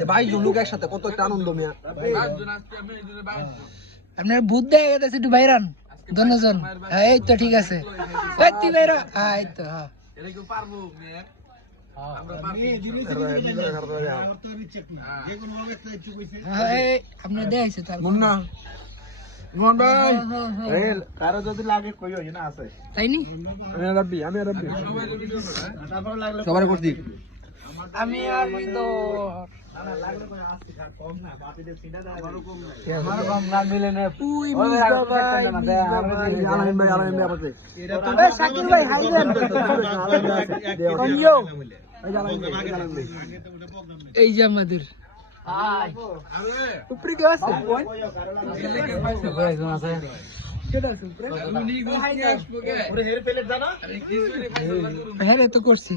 22 জন লোক একসাথে কত একটা আনন্দ মিয়া। আপনার ভূত দেখা গেছে একটু বাইরান দনজন। এই তো ঠিক আছে তুই বাইরা এই তো আপনি দেখাইছে তার মুন্না মোহন ভাই কারো যদি লাগে কইও না আছে তাই নি আমি রাব্বি সবার করছি আমি আর তো শাকিল ভাই হাই দেন এই যে আমাদের উপরে কি আছে হ্যাঁ তো করছি